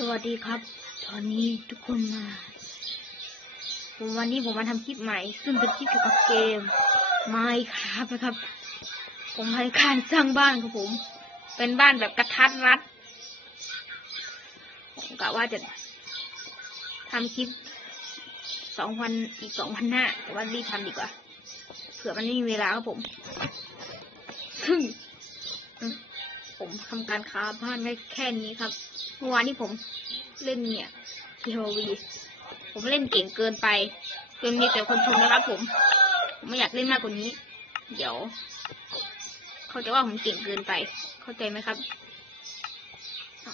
สวัสดีครับ ตอนนี้ทุกคนมาผมวันนี้ผมมาทำคลิปใหม่ ซึ่งเป็นคลิปเกี่ยวกับเกมไม่ครับนะครับ ผมให้การสร้างบ้านครับผม เป็นบ้านแบบกระทัดรัดผมกะว่าจะทำคลิปสองพันอีกสองพันหน้าแต่ว่ารีบทำดีกว่าเผื่อมันไม่มีเวลาครับผมซึ่ง ผมทำการค้าบ้านไว้แค่นี้ครับเมื่อวานที่ผมเล่นเนี่ยทีโวีผมเล่นเก่งเกินไปจนมีแต่คนชมนะครับ ผม ผมไม่อยากเล่นมากกว่านี้ เดี๋ยว เขาจะว่าผมเก่งเกินไป เข้าใจไหมครับ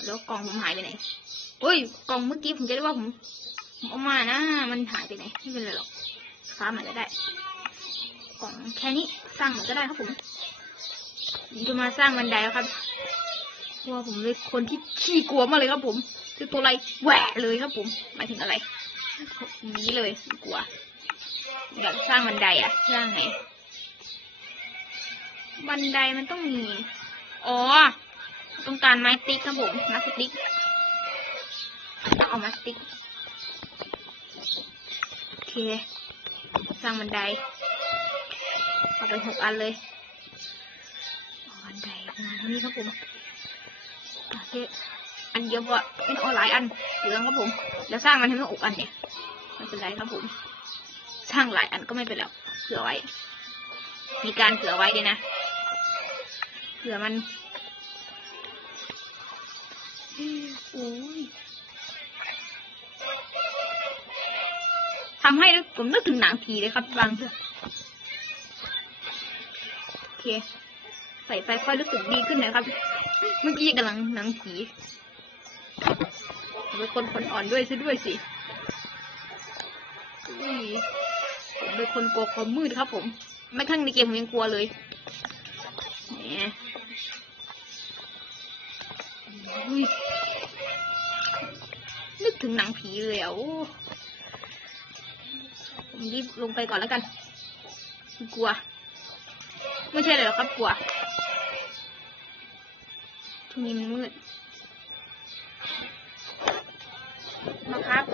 แล้วกล่องผมหายไปไหนเฮ้ยกล่องเมื่อกี้ผมจะได้ว่าผมผมเอามานะ มันหายไปไหนไม่เป็นไรหรอกฟ้ามันก็ได้ กล่องแค่นี้สร้างมันก็ได้ครับผม ผมจะมาสร้างบันไดแล้วครับเพราะว่าผมเป็นคนที่ขี้กลัวมากเลยครับผมคือตัวอะไรแหวะเลยครับผมหมายถึงอะไรนี้เลยกลัวอยากสร้างบันไดอะสร้างไงบันไดมันต้องมี อ๋อ ต้องการไม้ติ๊กครับผมไม้สติ๊กเอาไม้ติ๊กโอเค สร้างบันไดเอาไปหกอันเลย บันไดมาเท่านี้ครับผมโอเคอันเดียวก็ไม่ต้องเอาหลายอันเหลืองครับผมแล้วสร้างมันให้มันอกอันเนี่ยไม่เป็นไรครับผม สร้างหลายอันก็ไม่เป็นไรเผื่อไว้ มีการเผื่อไว้ด้วยนะเผื่อมันโอ้ยทำให้ผมนึกถึงหนังผีเลยครับบางเพื่อโอเค ใส่ไฟค่อยรู้สึกดีขึ้นนะครับ เมื่อกี้กำลังหนังผีเป็นคนคนอ่อนด้วยซะด้วยสิผมเป็นคนกลัวความมืดครับ ผมไม่ทั้งในเกมผมยังกลัวเลยแหมอุ้ยนึกถึงหนังผีเลยอะโอ้ผมรีบลงไปก่อนแล้วกัน กลัว ไม่ใช่เลยหรอครับกลัว นี้มันมืดนะครับ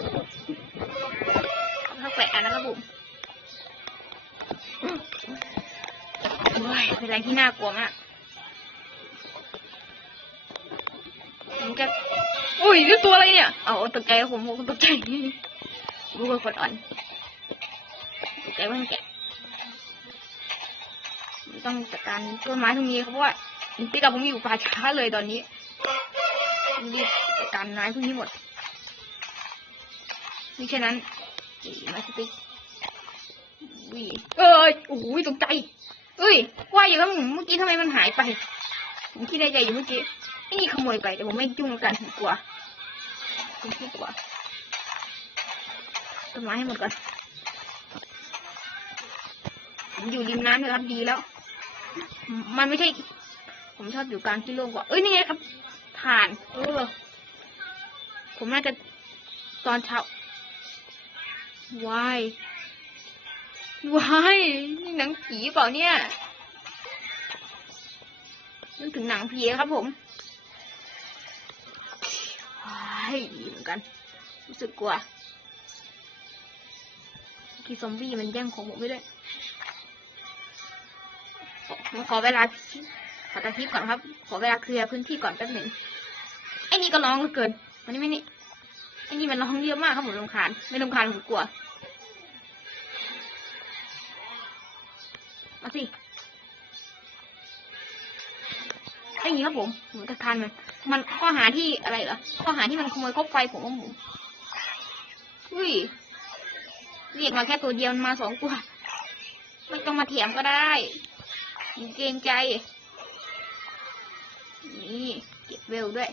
ถ้าแปะอันะครับผมโอ้ยเป็นอะไรที่น่ากลัวมากมันจะอุ้ยนี่ตัวอะไรเนี่ย เอาตกใจครับผมผมตกใจรู้ว่าคนอ่อนตกใจว่ามันแกะต้องจัดการต้นไม้ตรงนี้ครับเพราะว่า พี่กับผมอยู่ป่าช้าเลยตอนนี้รีบจัดการไม้พวกนี้หมดมิฉะนั้นม้สติ๊กวิเอ้ยโอ้ยตกใจเอ้ยว่าอยู่แล้วเมื่อกี้ทำไมมันหายไป ผมคิดในใจอยู่เมื่อกี้อ้นี่ขโมยไปแต่ผมไม่ยุ่งกับการผมกลัวผมไม่กลัวต้นไม้ให้หมดก่อนผมอยู่ริมน้ำเลยครับดีแล้ว มันไม่ใช่ ผมชอบอยู่กลางที่โล่งกว่า เอ้ยนี่ไงครับผ่าน เออ ผมน่าจะตอนเช้าวายวายนี่หนังผีเปล่าเนี่ยนึกถึงหนังผีครับผมวายดีเหมือนกันรู้สึกกลัวทีซอมบี้มันแย่งของผมไปด้ผมขอเวลา อตะทิปก่อนครับ ขอเวลาเคลียร์พื้นที่ก่อนแป๊บหนึ่งไอ้นี่ก็ร้องเหลือเกินวันนี้ไม่นี่ไอ้นี่มันร้องเยอะมากครับผมรำคาญไม่รำคาญผมกลัวเอาสิไอ้นี่ครับผมผมจะทานมันมันข้อหาที่อะไรเหรอข้อหาที่มันขโมยคบไฟผมว่าผมอุ้ยเรียกมาแค่ตัวเดียวมันมาสองตัวไม่ต้องมาเถียงก็ได้เกรงใจ เวลด้วย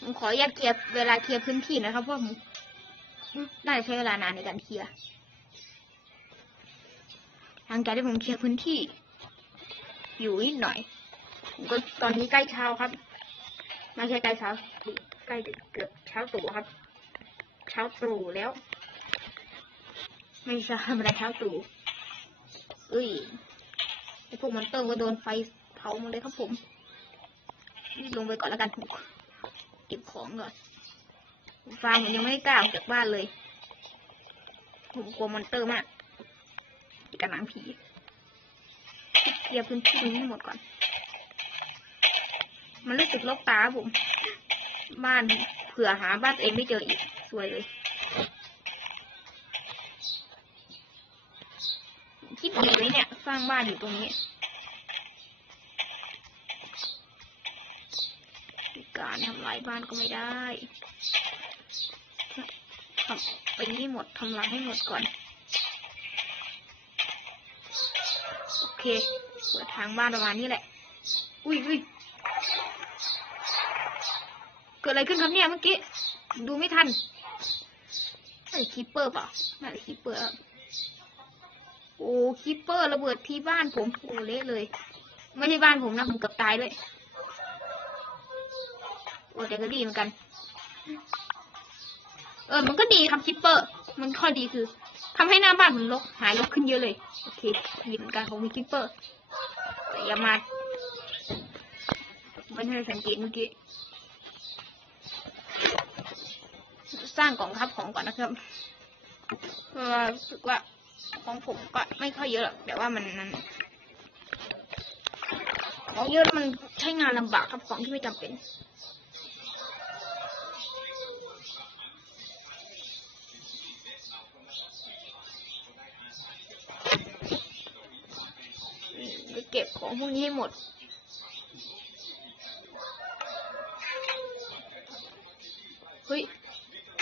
ผมขออนุญาเคลียร์เวลาเคลียร์พื้นที่นะครับเพราะผมน่าจะใช้เวลานานในการเคลียร์หลังจากที่ผมเคลียร์พื้นที่ อยู่นิดหน่อยผมก็ตอนนี้ใกล้เช้าครับไม่ใช่ใกล้เช้าใกล้เกือบเช้าตู่ครับ เช้าตู่แล้ว ไม่ใช่อะไรเช้าตู่ รู่อุ้ยไอพวกมอนเตอร์ก็โดนไฟเผาหมดเลยครับผมรีบลงไปก่อนแล้วกันเก็บของก่อนฟาร์มผมยังไม่ได้กล้าออกจากบ้านเลย ผมกลัวมอนเตอร์มากกับหนังผีเคลียร์พื้นที่นี้ให้หมดก่อน มันรู้สึกลกตาผม บ้านเผื่อหาบ้านเองไม่เจออีก สวยเลยางบ้านอยู่ตรงนี้การทำลายบ้านก็ไม่ได้ทำไปนี่หมดทำลายให้หมดก่อน โอเคเปิดทางบ้านประมาณนี้แหละ อุ้ยอุ้ยเกิดอะไรขึ้นครับเนี่ยเมื่อกี้ ดูไม่ทันน่าจะคีเปอร์เปล่าน่าจะคีเปอร์บ โอ้คีปเปอร์ระเบิดที่บ้านผมโอ้เละเลย ไม่ใช่บ้านผมนะผมเกือบตายด้วยโอ้แต่ก็ดีเหมือนกัน เออ มันก็ดีครับคิปเปอร์ มันข้อดีคือทำให้หน้าบ้านผมรกหายรกขึ้นเยอะเลย โอเคดีเหมือนกันของมีคิปเปอร์แต่อย่ามาไม่ได้สังเกตเมื่อกี้ สร้างกล่องทับของก่อนนะครับเพราะว่ารู้สึกว่า ของผมก็ไม่ค่อยเยอะหรอกแต่ว่ามันมันของเยอะมันใช้งานลำบากครับของที่ไม่จำเป็นไปเก็บของพวกนี้ให้หมดเฮ้ย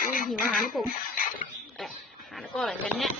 อุ้ยหิวอาหารผมอาหารก็อะไรกันเนี่ย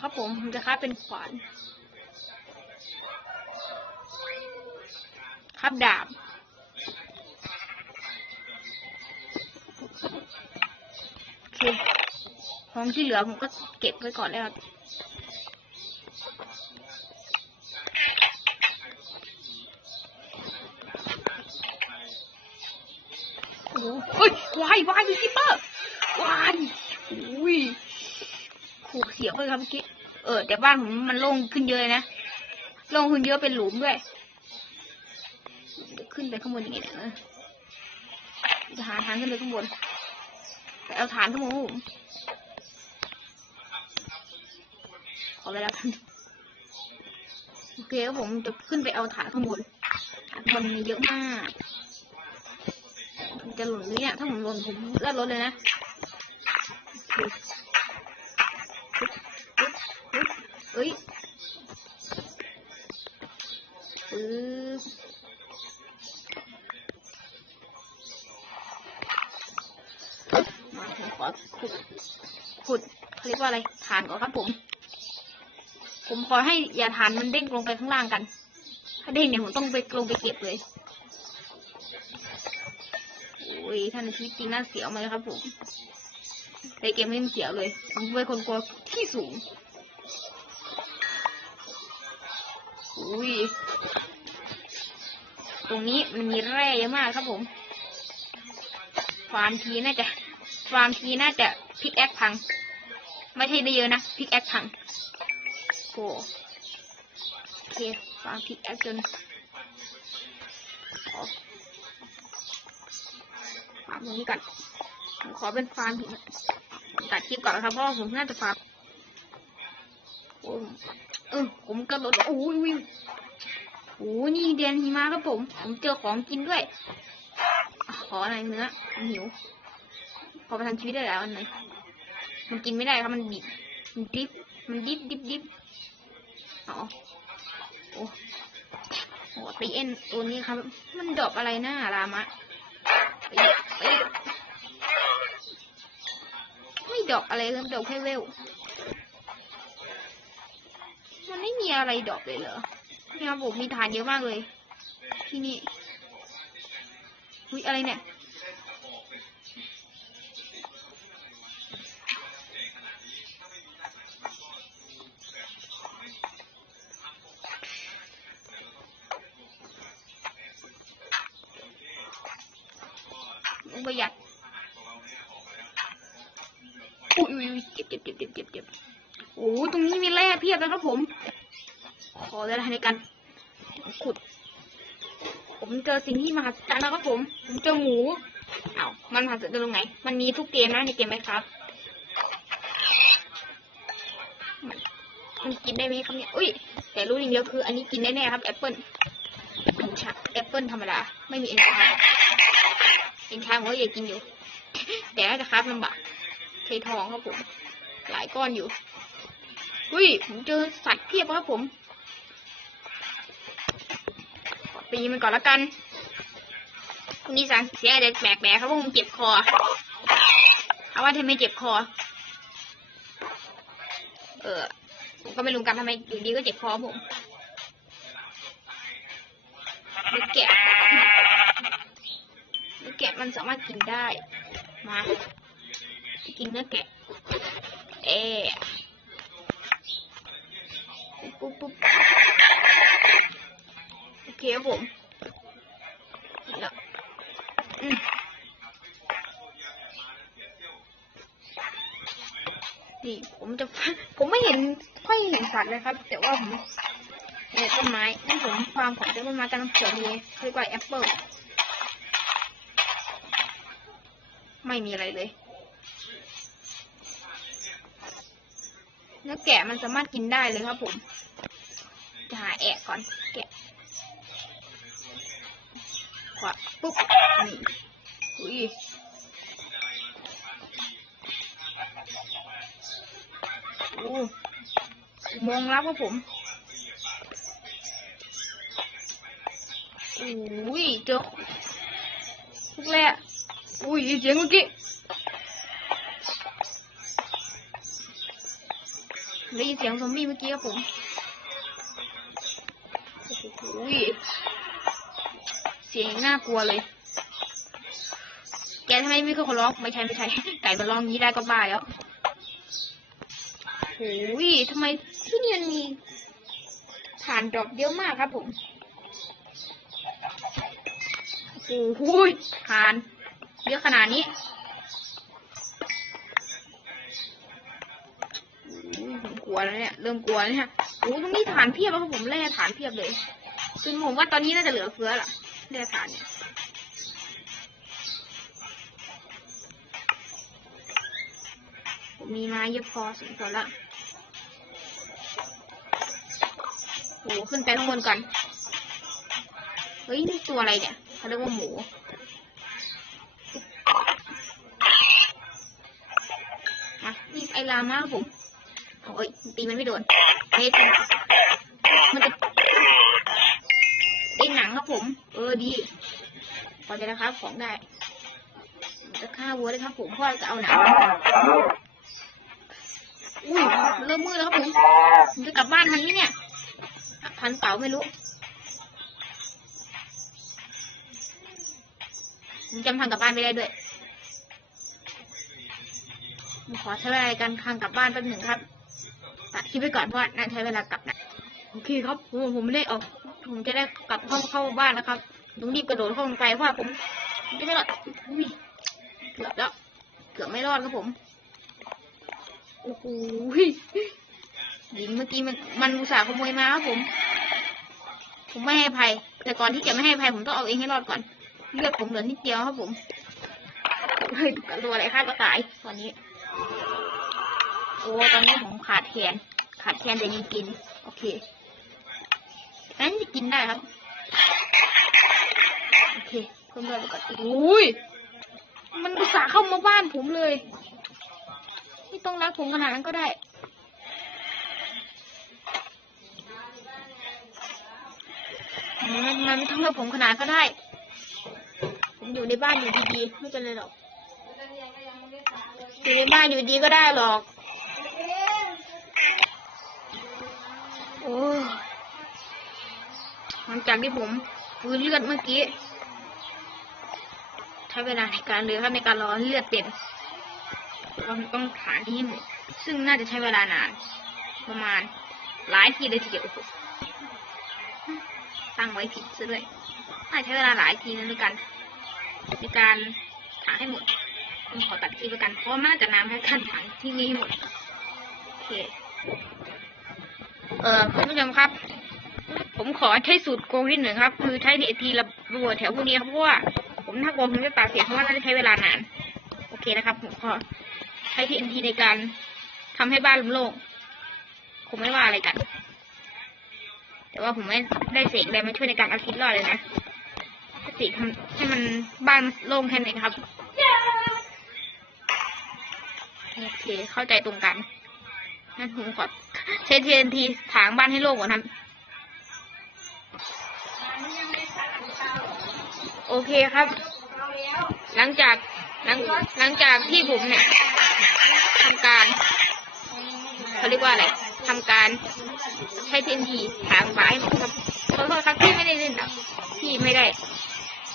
ครับผม ผมจะคาบเป็นขวานคาบดาบ โอเค ของที่เหลือผมก็เก็บไว้ก่อนแล้วครับโอ้โหเฮ้ยวายวายมีคิปเปอร์วายอุ้ย เสียงเลยครับเมื่อกี้เออแต่บ้านผมมันโล่งขึ้นเยอะเลยนะโล่งขึ้นเยอะเป็นหลุมด้วยขึ้นไปข้างบนยังไงเนี่ยเออจะหาทางขึ้นไปข้างบนไปเอาฐานข้างบนผมขอไปแล้วกันโอเคครับผมจะขึ้นไปเอาฐานข้างบนฐานบนมีเยอะมากจะหล่นเลยเนี่ยถ้าผมหล่นผมเลือดรถเลยนะ ผมขอให้อย่าฐานมันเด้งลงไปข้างล่างกัน ถ้าเด้งเนี่ยผมต้องไปลงไปเก็บเลย โอ้ยท่านชีวิตจริงน่าเสียวมาเลยครับผมในเกมไม่เสียวเลยผมเป็นคนกลัวที่สูงอุ้ย ตรงนี้มันมีแร่เยอะมากครับผม ฟาร์มทีน่าจะ ฟาร์มทีน่าจะพิกแอคพัง ไม่ใช่ได้เยอะนะ พิกแอคพัง โอ้โอเคฟาร์มพิกแอคจนขอฟาร์มตรงนี้ก่อนผมขอเป็นฟาร์มตัดคลิปก่อนนะครับเพราะว่าผมน่าจะฟาร์มอ้ยเออผมกระโดดโอ้ยวิวโอ้นี่เดียนหิมะครับผม ผมเจอของกินด้วย ขออะไรเนื้อหิว ขอประทังชีวิตได้แล้วอันไหนมันกินไม่ได้ครับมันดิบมันดิบมันดิบดิบดิบ อ๋อโอ้โหตีเอ็นตัวนี้ครับ มันดอปอะไรนะรามะไม่ดอกอะไรเลยดอกแค่เวลมันไม่มีอะไรดอกเลยเหรอนี่ครับผมมีฐานเยอะมากเลย ที่นี่อุ้ยอะไรเนี่ย แร่เพียบเลยครับผม ขอเวลาในการขุด ผมเจอสิ่งที่มหัศจรรย์แล้วครับผม ผมเจอหมูเอ้ามันมหัศจรรย์ตรงไหน มันมีทุกเกมนะในเกมไหมครับมันกินได้ไหมครับเนี่ยอุ้ย แต่รู้อย่างเดียวคือ อันนี้กินแน่ครับแอปเปิ้ลผมชักแอปเปิ้ลธรรมดา ไม่มีเอ็นชาเอ็นชาผมก็ยากกินอยู่ แต่น่าจะครับลำบากเททองครับผม หลายก้อนอยู่ อุ้ยผมเจอสัตว์เพียบครับผมตีมันก่อนละกันคุณนี่สังเสียอะไรแปลกๆครับผมเจ็บคอเอาว่าทำไมเจ็บคอ เออผมก็ไม่รู้กันทำไมอยู่ดีก็เจ็บคอผมลูกแกะลูกแกะมันสามารถกินได้ มา กินเนื้อแกะ เอะ ปุ๊บปุ๊บโอเคครับผมแล้วอืมนี่ผมจะผมไม่เห็นค่เห็นสัตว์เลยครับ แต่ว่าผมเห็นต้นไม้นี่ผมฟาร์มของต้นไม้กำลังเขียวดีเรียกว่าแอปเปิลไม่มีอะไรเลยเนื้อแกะมันสามารถกินได้เลยครับผม หาแอะก่อนแกะขวาปุ๊บนี่อุ้ยโอ้มองแล้วครับผมอุ้ยเจอพวกแรกอุ้ยเสียงเมื่อกี้ได้ยินเสียงซอมบี้เมื่อกี้ครับผม อ้โหเสียงน่ากลัวเลย แกทำไมไม่เคยคนร้องไม่ใช่ไม่ใช่ไก่มาร้องงี้ได้ก็บ้าแล้วโอ้ยทำไมที่นี่มันมีฐานดอกเยอะมากครับผมโอ้โหฐานเยอะขนาดนี้ผมกลัวแล้วเนี่ย เริ่มกลัวแล้วเนี่ยโอ้ตรงนี้ฐานเพียบแล้วครับผมแร่ฐานเพียบเลย ซึ่งผมว่าตอนนี้น่าจะเหลือเฟือละแร่ฐานเนี่ยผมมีไม้เยอะพอสมควรละโอ้ขึ้นไปข้างบนก่อน เฮ้ยนี่ตัวอะไรเนี่ยเขาเรียกว่าหมูมานี่ไอลามาครับผมโอ้ยตีมันไม่โดนเฮ้ยมันจะ ครับผม เออดีพอจะนะครับ ของได้จะฆ่าวัวเลยครับผมพ่อจะเอาหนังอุ้ยเริ่มมืดแล้วครับผมผมจะกลับบ้านทันไหมเนี่ยทันเปล่าไม่รู้ผมจำทางกลับบ้านไม่ได้ด้วยผมขอใช้เวลาการทางกลับบ้านแป๊บหนึ่งครับตัดคลิปไปก่อนเพราะว่าน่าใช้เวลากลับนะโอเคครับผมผมไม่ได้ออก ผมจะได้กลับเข้าเข้าบ้านนะครับต้องรีบกระโดดเข้าลงไปเพราะว่าผมจะไม่รอดเกือบแล้วเกือบไม่รอดครับผมโอ้โหหญิงเมื่อกี้มันมันอุตส่าห์ขโมยมาครับผม ผมไม่ให้ภัย แต่ก่อนที่จะไม่ให้ภัยผมต้องเอาเองให้รอดก่อน เลือดผมเหลือนิดเดียวครับผมเฮ้ยตัวอะไรฆ่าก็ตายตอนนี้ โอ้ตอนนี้ผมขาดแคลนขาดแคลนแต่ยังกิน โอเค นั้นจะกินได้ครับโอเคเพิ่มเลือดไปก่อนอุ้ยมันอุตส่าห์เข้ามาบ้านผมเลยไม่ต้องรักผมขนาดนั้นก็ได้มันมันไม่ต้องรักผมขนาดก็ได้ ผมอยู่ในบ้านอยู่ดีๆไม่เป็นไรหรอกอยู่ในบ้านอยู่ดีก็ได้หรอก โอ้ย หลังจากที่ผมฟื้นเลือดเมื่อกี้ ใช้เวลาในการเรือครับในการรอเลือดเต็มเราต้องหานที่หมดซึ่งน่าจะใช้เวลานาน ประมาณหลายทีเลยทีเดียวตั้งไว้ผิดซะด้วยน่าใช้เวลาหลายทีนะด้วยกันในการหาให้หมดผมขอตัดคลิปแล้วกันเพราะมันน่าจะนานให้การหาที่นี่ให้หมดโอเคเออคุณผู้ชมครับ ผมขอใช้สูตรโกงนิดหนึ่งครับ คือใช้เดทีระเบิดแถวพวกนี้ครับเพราะว่าผมถ้าโกงผมจะตัดเสียงเพราะว่าน่าจะใช้เวลานาน โอเคนะครับ ผมขอใช้ทีนทีในการทำให้บ้านโล่งๆผมไม่ว่าอะไรกัน แต่ว่าผมไม่ได้เสกอะไรมาช่วยในการเอาชีวิตรอดเลยนะเสกทำให้มันบ้านโล่งแค่ไหนครับโอเคเข้าใจตรงกันงั้นผมขอใช้ TNT ถางบ้านให้โล่งก่อนครับ เคครับ หลังจากหลังหลังจากที่ผมเนี่ยทำการเขาเรียกว่าอะไรทำการใช้ TNT ถางไม้ครับขอโทษครับที่ไม่ได้เล่นครับที่ไม่ได้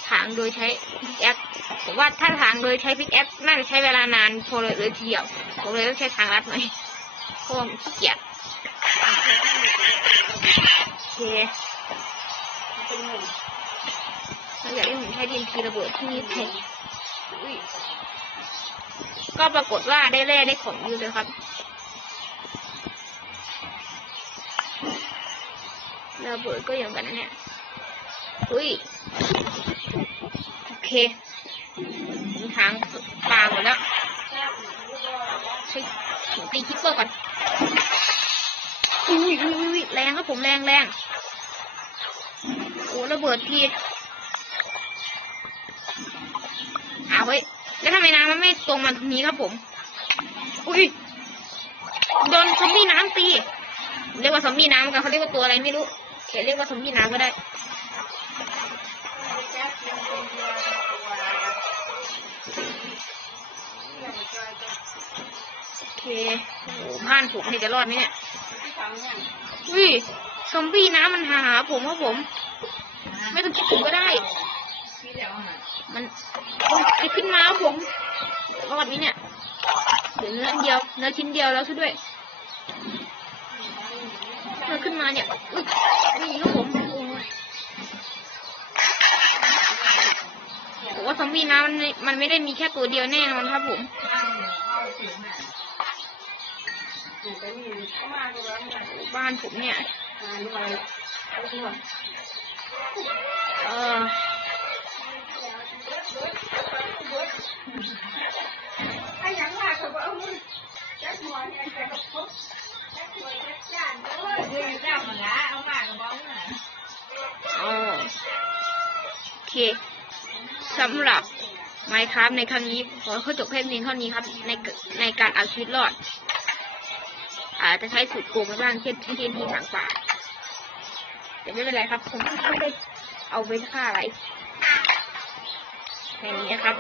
ถางโดยใช้พิกแอคผมว่าถ้าถางโดยใช้พิกแอคน่าจะใช้เวลานานพอเลยเลยทีเดียวผมเลยต้องใช้ทางลัดหน่อยเพราะว่าผมขี้เกียจโอเค หลังจากที่ผมใช้ดินทีระเบิดที่นี่เสร็จอุ๊ยก็ปรากฏว่าได้แร่ได้ของอยู่เลยครับ ระเบิดก็อย่างกันนะเนี่ยอุ้ย โอเคทางปลาหมดแล้วใช้ผมตีคิปเปอร์ก่อนอุ้ยอุ้ยอุ้ยแรงครับผมแรงแรงโอ้ระเบิดที เว้ยแล้วทำไมน้ำมันไม่ตรงมาตรงนี้ครับผม อุ้ยโดนซอมบี้น้ำตีเรียกว่าซอมบี้น้ำกันเขาเรียกว่าตัวอะไรไม่รู้เขียนเรียกว่าซอมบี้น้ำก็ได้โอเคโอ้โหบ้านผมนี่จะรอดไหมเนี่ยอุ้ยซอมบี้น้ำมันหาหาผมครับผม ไม่ต้องคิดถึงก็ได้ มันมันไปขึ้นมาผมรอดไหมเนี่ยเหลือเนื้อเดียวเนื้อชิ้นเดียวแล้วซะด้วยเนื้อขึ้นมาเนี่ยอุ้ยนี่ครับผมโอ้ยผมว่าซอมบี้น้ำมันม่มันไม่ได้มีแค่ตัวเดียวแน่นอนครับผมบ้านผมเนี่ย สำหรับไมค์ครับในครั้งนี้ขอจบแค่เพียงเท่านี้ครับ ในกในการเอาชีวิตรอด อาจจะใช้สูตรโกงไปบ้างเช่นที่ทีทางป่าแต่ไม่เป็นไรครับผมไม่ได้เอาไปฆ่าอะไรแค่นี้นะครับ